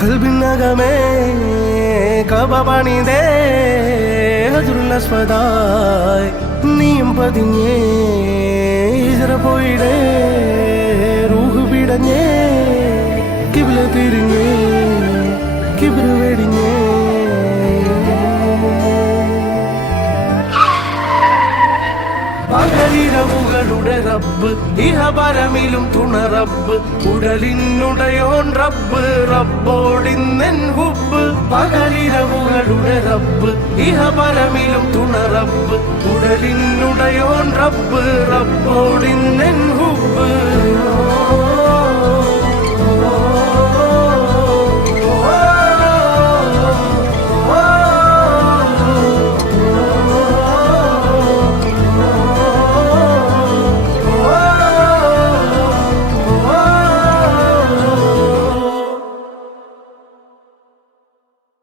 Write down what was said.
കൽബിനകമേ കബ പണിതേ ഹജറുൽ അസ്വദായി നീയും പതിഞ്ഞേ ഹിജ്റ പോയിടേ റൂഹ് പിടഞ്ഞേ കിബ്ല തിരിഞ്ഞേ കിബ്റ് വെടിഞ്ഞേ പകലിരവുകളുടെ റബ്ബ് ഇഹപരമിലും തുണ റബ്ബ് ഉടലിനുടയോൻ റബ്ബ് റബ്ബോടിന്നെൻ ഹുബ്ബ് പകലിരവുകളുടെ റബ്ബ് ഇഹപരമിലും തുണ റബ്ബ് ഉടലിനുടയോൻ റബ്ബ് റബ്ബോടിന്നെൻ ഹുബ്ബ്